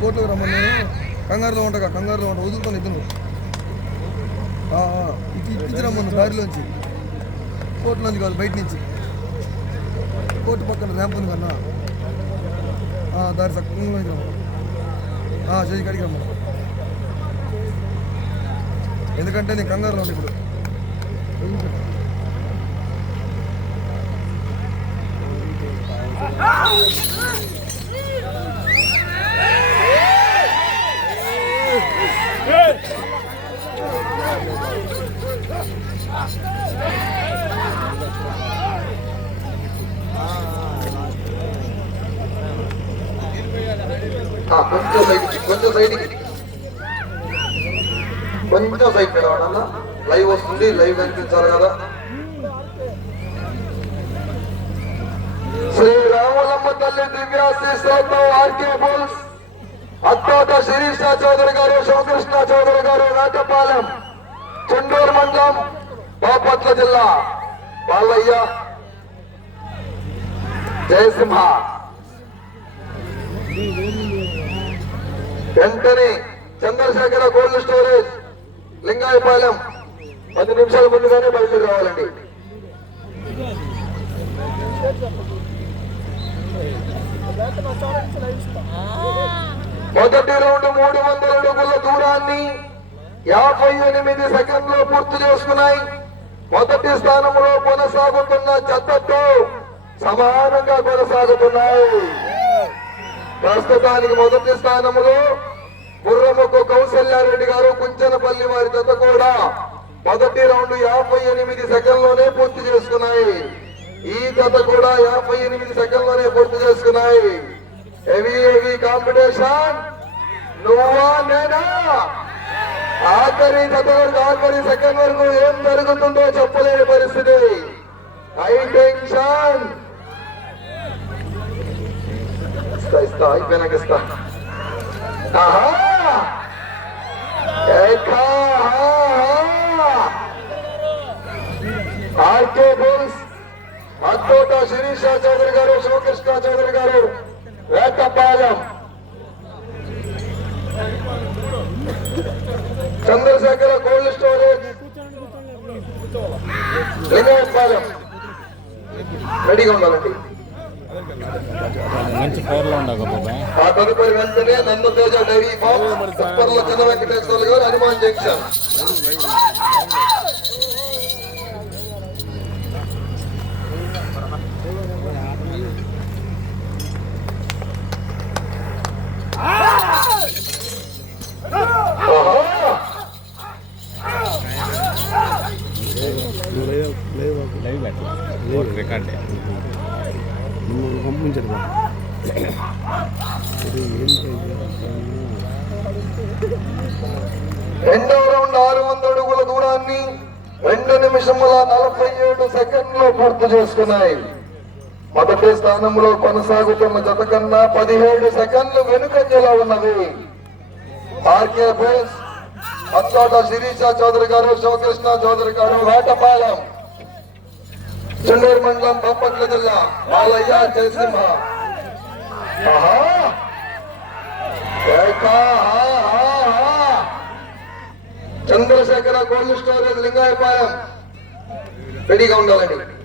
కోర్టులోకి రమ్మని కంగారులో ఉండగా కంగారులో ఉంటా వదులుతాను ఇద్దరు. ఆ, ఇప్పించి రమ్మను దారిలోంచి. కోర్టులోంచి కాదు బయట నుంచి. కోర్టు పక్కన ర్యాంప్ ఉంది కన్నా. దారి సక్కంగా రమ్మను. చేయి కడిగి రమ్మను. ఎందుకంటే నేను కంగారులో ఉంది ఇప్పుడు. Ah! కొంచెం సైడ్కి కొంచెం సైడ్కి కొంచెం సైడ్ పెడవాడన్నా లైవ్ వస్తుంది లైవ్ కనిపించాలి కదా శ్రీరాములమ్మ తల్లి దివ్యాశీస్సులతో ఆర్కే బోల్స్ అత్తాత శిరీష చౌదరి గారు శివకృష్ణ చౌదరి గారు నాటపాలెం చెండూరు మండలం బాపట్ల జిల్లా. బాలయ్య. జయసింహ. వెంటనే చంద్రశేఖర కోల్డ్ స్టోరేజ్ లింగాయపాలెం. పది నిమిషాల ముందుగానే బయలుదేరి రావాలండి. మొదటి రౌండ్ మూడు వందల అడుగుల దూరాన్ని యాభై ఎనిమిది సెకండ్లో పూర్తి చేసుకున్నాయి. మొదటి స్థానంలో కొనసాగుతున్న జతతో సమానంగా కొనసాగుతున్నాయి. ప్రస్తుతానికి మొదటి స్థానంలో గుర్రముకు కౌశల్యారెడ్డి గారు కుంచనపల్లి వారి జత కూడా మొదటి రౌండ్ యాభై ఎనిమిది సెకండ్లోనే పూర్తి చేసుకున్నాయి. ఈ జత కూడా యాభై ఎనిమిది సెకండ్లోనే పూర్తి చేసుకున్నాయి. హెవీ హెవీ కాంపిటీషన్ నువ్వా నేనా ఆఖరి జత వరకు ఆఖరి సెకండ్ వరకు ఏం జరుగుతుందో చెప్పలేని పరిస్థితి. హై టెన్షన్ ఇస్తా ఇస్తా అయిపోయినాక ఇస్తా. ఆర్కే బుల్స్ అద్దోట శిరీష చౌదరి గారు శివకృష్ణ చౌదరి గారు. Vetapalem Chandrasekhara cold storage. Lingapalem రెడీగా ఉండాలండి. మంచి పేర్లో ఆ తదుపరి వెంటనే నంద తేజ డైరీ ఫామ్. ఉప్పర్ల చిన్న వెంకటేశ్వర గారు హనుమాన్ జంక్షన్ ఆహా! లైవ్ పెట్టాలి రికార్డే రెండవ రౌండ్ ఆరు వందల అడుగుల దూరాన్ని రెండు నిమిషముల నలభై ఏడు సెకండ్లు పూర్తి చేసుకున్నాయి. మొదటి స్థానంలో కొనసాగుతున్న జత కన్నా పదిహేడు సెకండ్లు వెనుకంజలో ఉన్నది. ఆర్కే బోస్ అచ్చోట శిరీష చౌదరి గారు శివకృష్ణ చౌదరి గారు వేటపాలెం చెన్నూరు మండలం బాపట్ల జిల్లా బాలయ్య జయసింహ. హా, హా, చంద్రశేఖర కోల్డ్ స్టోరేజ్ లింగాయపాలెం. రెడీగా ఉండాలండి.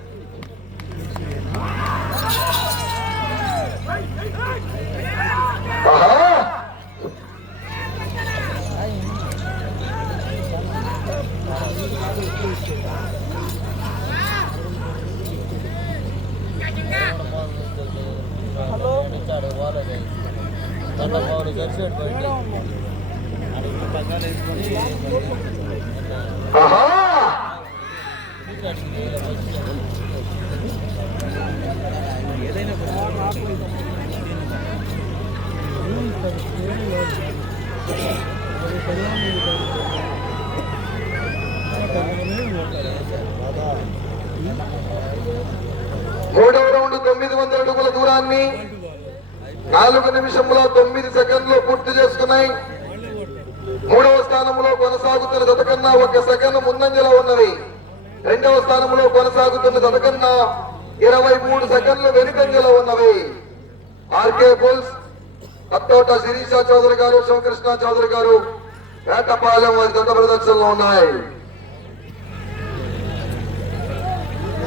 మూడవ రౌండ్ తొమ్మిది వందల అడుగుల దూరాన్ని నాలుగు నిమిషంలో తొమ్మిది సెకండ్లు పూర్తి చేసుకున్నాయి. మూడవ స్థానంలో కొనసాగుతున్న జత కన్నా ఒక సెకండ్ ముందంజలో ఉన్నవి రెండవ స్థానంలో కొనసాగుతున్న జత కన్నా ఇరవై మూడు సెకండ్లు వెనుకంజలో ఉన్నవి. ఆర్కే బుల్స్ అత్తోట శిరీష చౌదరి గారు శివకృష్ణ చౌదరి గారు వేటపాలెం వారి దంత ప్రదర్శనలో ఉన్నాయి.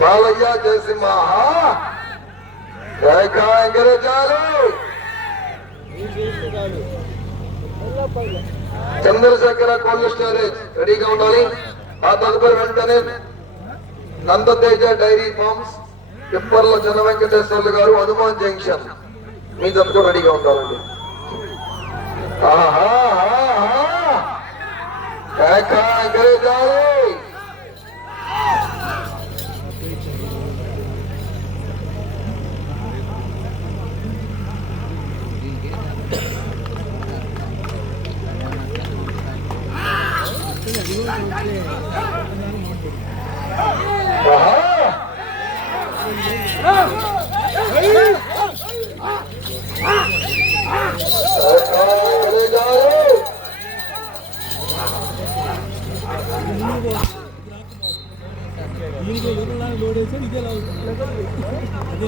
బాలయ్య జయసింహ జయక ఎంకరేజాలు చంద్రశేఖర కోల్డ్ స్టోరేజ్ రెడీగా ఉండాలి. ఆ తదుపరి వెంటనే నందతేజ డైరీ ఫార్మ్స్ పిప్పర్ల జన వెంకటేశ్వర్లు గారు హనుమాన్ జంక్షన్. మీదంతా రెడీగా ఉండాలండి. ఆహా, ఆహా. ఏక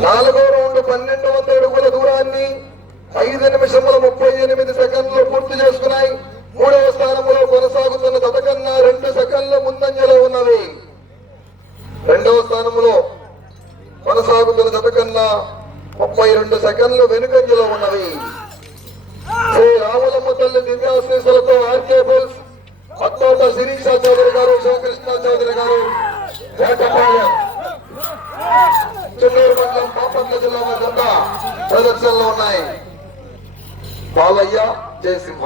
నాలుగో రౌండ్ పన్నెండు వందల అడుగుల దూరాన్ని ఐదు నిమిషముల ముప్పై ఎనిమిది సెకండ్లు పూర్తి చేసుకున్నాయి. మూడవ స్థానంలో కొనసాగుతున్న జత కన్నా ఎన్నికల్లో ముందంజలో ఉన్నవి. రెండవ స్థానంలో కొనసాగుతున్న జత కన్నా ముప్పై రెండు సెకండ్లు వెనుకంజలో ఉన్నవి. శ్రీ రాములమ్మ తల్లి దివ్యాశ్రీసులతో ఆర్కే బుల్స్ అత్తోట శిరీష చౌదరి గారు శివకృష్ణ చౌదరి గారు వేటపాలెం చెన్నూరు మండలం బాపట్ల జిల్లా వద్ద ప్రదర్శనలో ఉన్నాయి. బాలయ్య జయసింహ.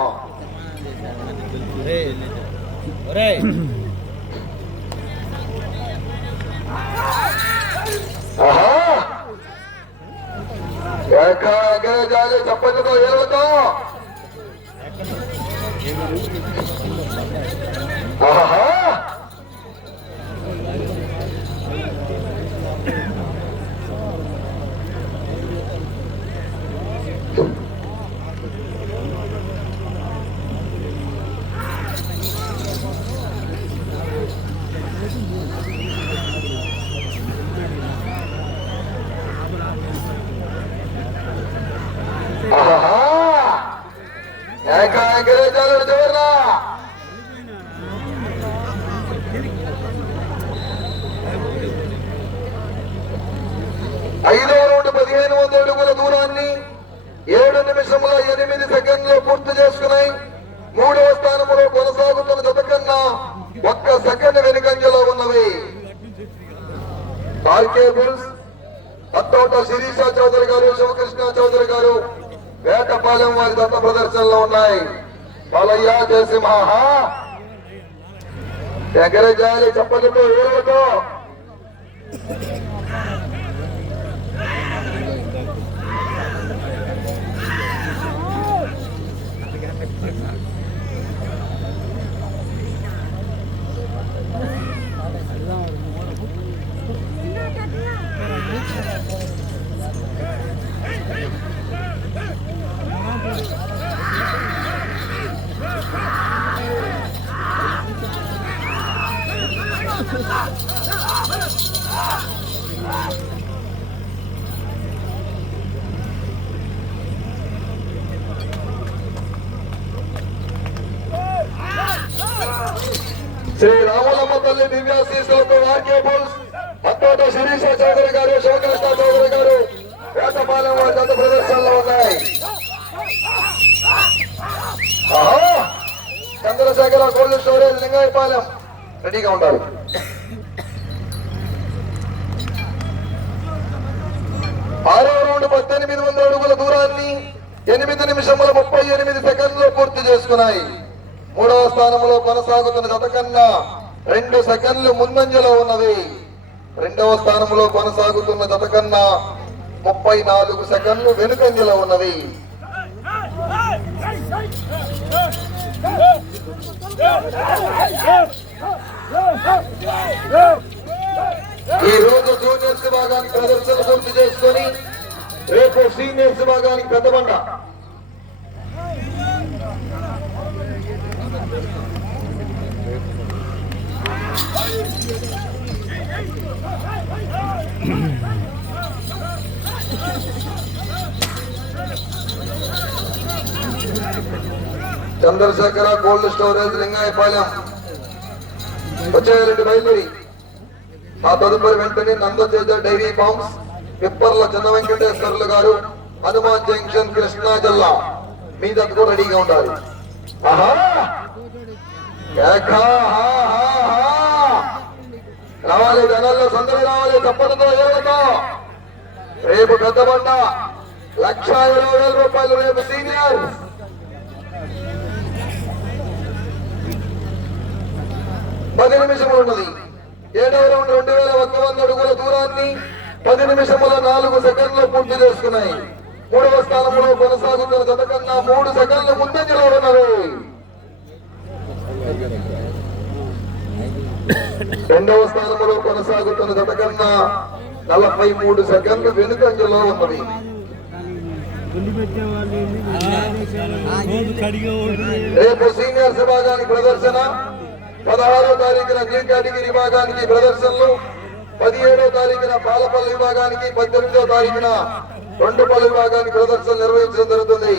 ఆహా! ఏక ఎగరజాలి చప్పటితో ఏలుతో ఆహా ఏక ఎగరజాలి చివరినా ఐదో రౌండ్ పదిహేను వందల అడుగుల దూరాన్ని ఏడు నిమిషముల ఎనిమిది సెకండ్లు పూర్తి చేసుకున్నాయి మూడవ స్థానంలో కొనసాగుతున్న జత కన్నా ఒక్క సెకండ్ వెనుకంజలో ఉన్నవి ఆర్కే బుల్స్ అత్తోట శిరీష చౌదరి గారు శివకృష్ణ చౌదరి గారు వేటపాలెం వారి దత్త ప్రదర్శనలో ఉన్నాయి. బాలయ్య జయసింహ. ఎగరజాలి చెప్పగట్టు ఏడుతో శ్రీ రాములమ్మ తల్లి దివ్యాశీసులతో ఆర్కే శిరీశ్వర చౌదరి గారు శివకృష్ణ చౌదరి గారు వేటపాలెం వారి జత ప్రదర్శనలో ఉన్నాయి. Chandrasekhara cold storage Lingayapalem. రెడీగా ఉండాలి ఆరో రౌండ్ పద్దెనిమిది వందల అడుగుల దూరాన్ని ఎనిమిది నిమిషముల ముప్పై ఎనిమిది సెకండ్లు పూర్తి చేసుకున్నాయి. మూడవ స్థానంలో కొనసాగుతున్న గత కన్నా రెండు సెకండ్లు ముందంజలో ఉన్నవి రెండవ స్థానంలో కొనసాగుతున్న జత కన్నా ముప్పై నాలుగు సెకండ్లు వెనుకంజలో ఉన్నవి ఈ రోజు జూనియర్స్ విభాగానికి ప్రదర్శన పూర్తి చేసుకొని రేపు సీనియర్స్ విభాగానికి పెద్దబండ చంద్రశేఖర కోల్డ్ స్టోరేజ్ లింగాయపాలెం. వచ్చేయాలండి బయలుదేరి. ఆ తదుపరి వెంటనే నందతేజ డైరీ ఫార్మ్స్ పిప్పర్ల చిన్న వెంకటేశ్వర్లు గారు హనుమాన్ జంక్షన్ కృష్ణా జిల్లా. మీద కూడా రెడీగా ఉండాలి. ఆహా! రావాలి సందడి రావాలి చప్పటితో రేపు పెద్ద బండ లక్ష ఇరవై వేల రూపాయలు రేపు సీనియర్. పది నిమిషములు ఉన్నది. ఏడవ రౌండ్ రెండు వేల ఒక్క వంద అడుగుల దూరాన్ని పది నిమిషముల నాలుగు సెకండ్లు పూర్తి చేసుకున్నాయి. మూడవ స్థానంలో కొనసాగుతున్న గత కన్నా మూడు సెకండ్లు ముందంజలో ఉన్నారు రెండవ స్థానంలో కొనసాగుతున్న జత కన్నా నలభై మూడు సెకండ్ల వెనుకంజలో ఉన్నది. రేపు సీనియర్స్ విభాగానికి ప్రదర్శన. పదహారో తారీఖున న్యూ కేటగిరీ విభాగానికి ప్రదర్శనలు. పదిహేడో తారీఖున పాలపల్లి విభాగానికి పద్దెనిమిదో తారీఖున రెండుపల్లి విభాగానికి ప్రదర్శన నిర్వహించడం జరుగుతుంది.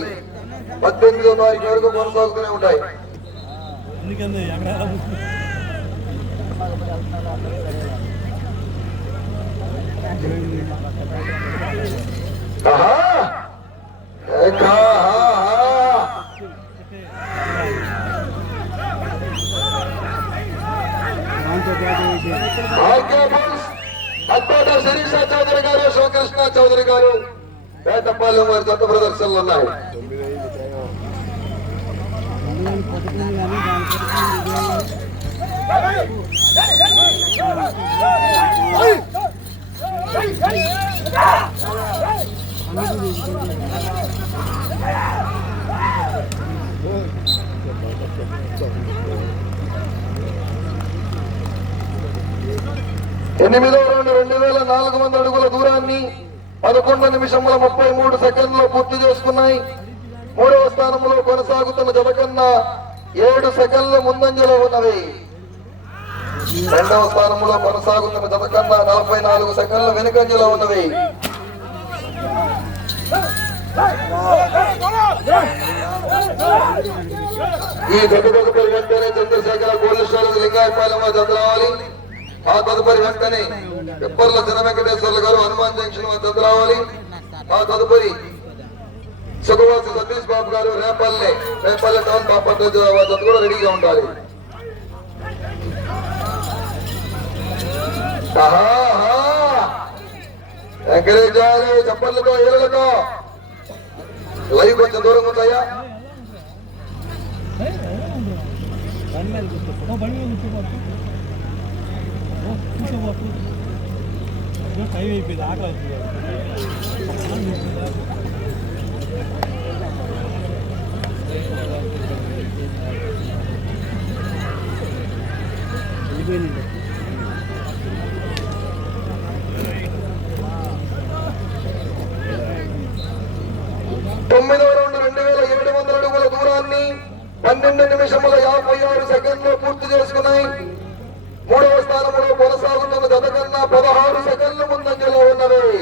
పద్దెనిమిదో తారీఖు వరకు కొనసాగుతూనే ఉంటాయి ఆహా! ఏకా, ఆహా, ఆహా! ఆర్కే బాయ్స్, అత్తోట శిరీష చౌదరి గారు శివకృష్ణ చౌదరి గారు పేటపాలెం వారి జత ప్రదర్శనలు ఉన్నాయి. ఎనిమిదో రౌండ్ రెండు వేల నాలుగు వందల అడుగుల దూరాన్ని పదకొండు నిమిషముల ముప్పై మూడు సెకండ్లు పూర్తి చేసుకున్నాయి. మూడవ స్థానంలో కొనసాగుతున్న జత కన్నా ఏడు సెకండ్ల ముందంజలో ఉన్నవి రెండవ స్థానంలో కొనసాగుతున్న జత కన్నా నలభై నాలుగు సెకండ్ల వెనుకంజలో ఉన్నవి. ఈ తదుపరి వెంటనే చంద్రశేఖర కోల్డ్ స్టోరేజ్ లింగాయపాలెం వద్ద జత రావాలి. ఆ తదుపరి వెంటనే పిప్పర్ల చిన్న వెంకటేశ్వర్లు గారు హనుమాన్ జంక్షన్ వద్ద రావాలి. ఆ తదుపరి సుఖవాసి సతీష్ బాబు గారు రేపల్లె రేపల్లె టౌన్ బాపట్ల వద్ద కూడా రెడీగా ఉండాలి ఆహా, ఆహా. ఎంకరేజ్ చేయాలి చప్పట్లతో ఏళ్ళతో లైవ్ కొంచెం దూరంగా ఉందాయా టైం అయిపోయింది ఆకలి అవుతుంది తొమ్మిదవ రౌండ్ రెండు వేల ఏడు వందల అడుగుల దూరాన్ని పన్నెండు నిమిషముల యాభై ఆరు సెకండ్లు పూర్తి చేసుకున్నాయి. మూడవ స్థానంలో కొనసాగుతున్న జత కన్నా పదహారు సెకండ్లు ముందంజలో ఉన్నవి.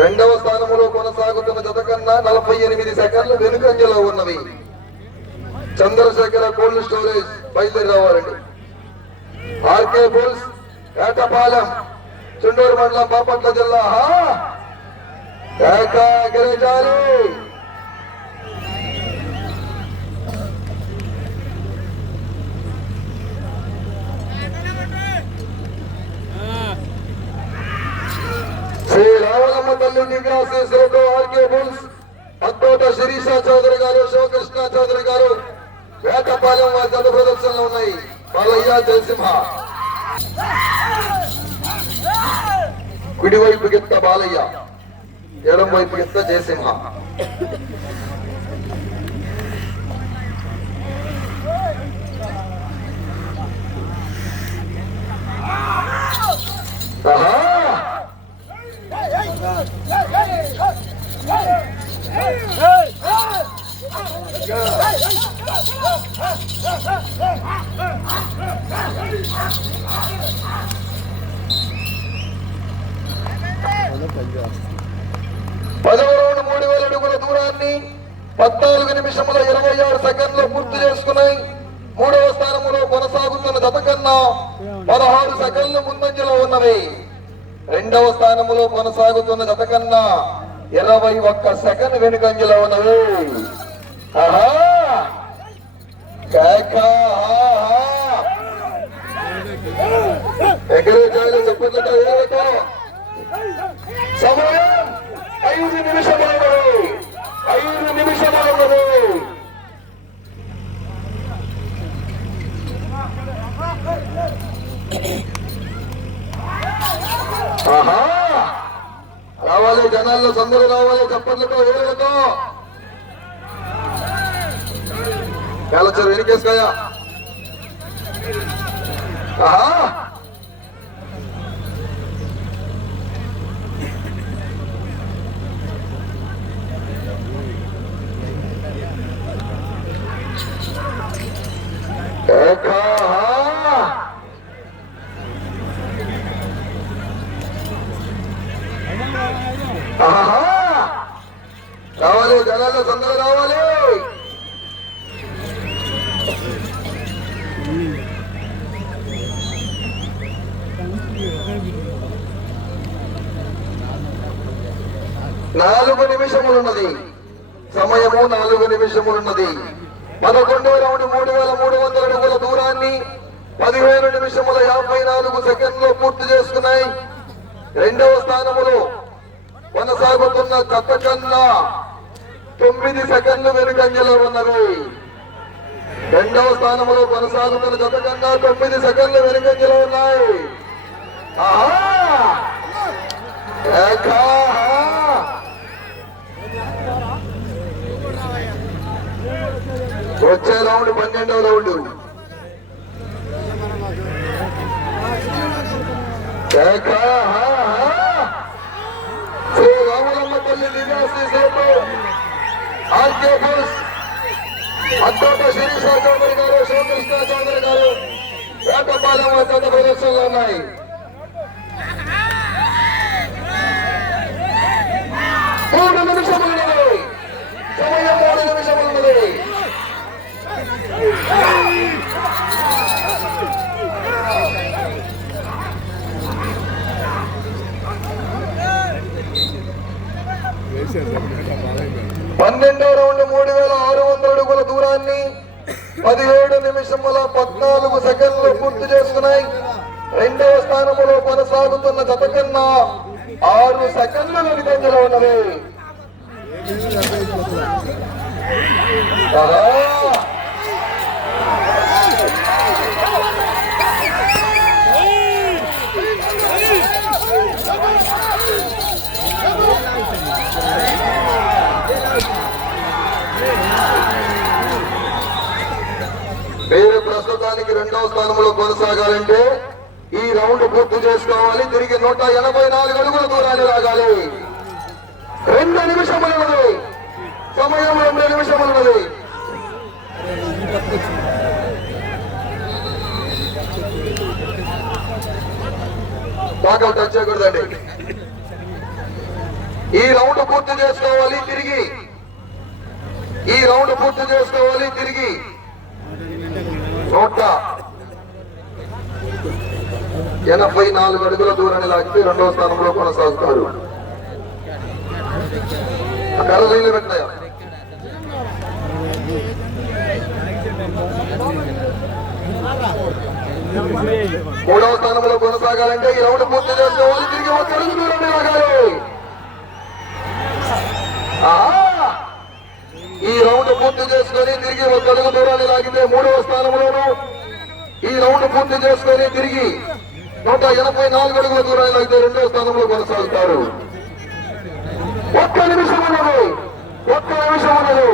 రెండవ స్థానంలో కొనసాగుతున్న జత కన్నా నలభై ఎనిమిది సెకండ్లు వెనుకంజలో ఉన్నవి. చంద్రశేఖర కోల్డ్ స్టోరేజ్ బయలుదేరి రావాలండి ఆర్కే బుల్స్ ఏటపాలెం చుండూరు మండలం బాపట్ల జిల్లా. హా! శ్రీ రావలమ్మ తల్లి దిగ్రాశీసులతో ఆర్కే బుల్స్. అత్తోట శిరీష చౌదరి గారు శివకృష్ణ చౌదరి గారు వేటపాలెం వారి జత ప్రదర్శనలు ఉన్నాయి. బాలయ్య జయసింహ. కుడివైపు గిత్త బాలయ్య. ఎడం వైపు గిత్త జయసింహ ఆహా! పదవ రౌండ్ మూడు వేల అడుగుల దూరాన్ని పద్నాలుగు నిమిషముల ఇరవై ఆరు సెకండ్లు పూర్తి చేసుకున్నాయి మూడవ స్థానంలో కొనసాగుతున్న జత కన్నా పదహారు సెకండ్లు ముందంజలో ఉన్నవి రెండవ స్థానంలో కొనసాగుతున్న జత కన్నా ఇరవై ఒక్క సెకండ్ వెనుకంజలో ఉన్నవి ఆహా! కేక! చెప్పట్లతో సమయం ఐదు నిమిషమాగదు ఐదు నిమిషమాగదు ఆహా! రావాలి జనాల్లో సందరూ రావాలి చప్పట్లతో ఏళ్ళతో కాలొచ్చారు వెనుకేసుకోయా ఆహా ఏకా ఆహా! రావాలి జనాలు తొందరగా రావాలి. నాలుగు నిమిషములున్నది. సమయము నాలుగు నిమిషములున్నది. పదకొండో రౌండ్ మూడు వేల మూడు వందల అడుగుల దూరాన్ని పదిహేను నిమిషముల యాభై నాలుగు సెకండ్లు పూర్తి చేసుకున్నాయి. రెండవ స్థానములో కొనసాగుతున్న కథ కన్నా తొమ్మిది సెకండ్లు వెనుకంజలో ఉన్నది. రెండవ స్థానంలో కొనసాగుతున్న జత కన్నా తొమ్మిది సెకండ్లు వెనుకంజలో ఉన్నాయి. వచ్చే రౌండ్ పన్నెండవ రౌండ్. ఏకా! రామలమ్మ ఆర్కే బోస్ అత్తోట శిరీష చౌదరి గారు శివకృష్ణ చౌదరి గారు వేటపాలెం వద్ద ప్రదర్శనలో ఉన్నాయి రెండవ స్థానంలో కొనసాగాలంటే ఈ రౌండ్ పూర్తి చేసుకోవాలి. తిరిగి నూట ఎనభై నాలుగు అడుగుల దూరాన్ని రాగాలి రెండు నిమిషములు సమయం రెండు నిమిషములు వాకౌట్ వచ్చేయకూడదండి ఈ రౌండ్ పూర్తి చేసుకోవాలి తిరిగి. ఈ రౌండ్ పూర్తి చేసుకోవాలి తిరిగి. నూట ఎనభై నాలుగు అడుగుల దూరాన్ని లాగితే రెండవ స్థానంలో కొనసాగుతారు. మూడవ స్థానంలో కొనసాగాలంటే ఈ రౌండ్ పూర్తి చేసుకోవాలి తిరిగి ఒక అడుగు దూరాన్ని లాగాలి. ఈ రౌండ్ పూర్తి చేసుకొని తిరిగి ఒక అడుగు దూరాన్ని లాగితే మూడవ స్థానంలోనూ ఈ రౌండ్ పూర్తి చేసుకొని తిరిగి నూట ఎనభై నాలుగు అడుగుల దూరాలు లాగితే రెండో స్థానంలో కొనసాగుతారు. ఒక్క నిమిషం ఉన్నది. ఒక్క నిమిషం ఉన్నది.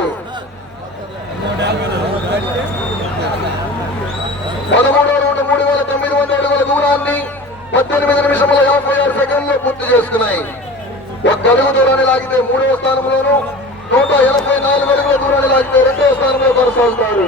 పదమూడు రౌండ్ మూడు వేల తొమ్మిది వందల అడుగుల దూరాన్ని పద్దెనిమిది నిమిషముల యాభై ఆరు సెకండ్లో పూర్తి చేసుకున్నాయి. ఒక్క అడుగు దూరాన్ని లాగితే మూడవ స్థానంలోను నూట ఎనభై నాలుగు అడుగుల దూరాన్ని లాగితే రెండవ స్థానంలో కొనసాగుతారు.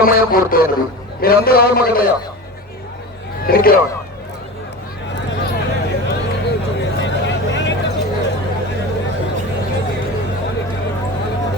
సెకండ్లు ఉన్నది. ముప్పై ముప్పై సెకండ్లు త్వరగా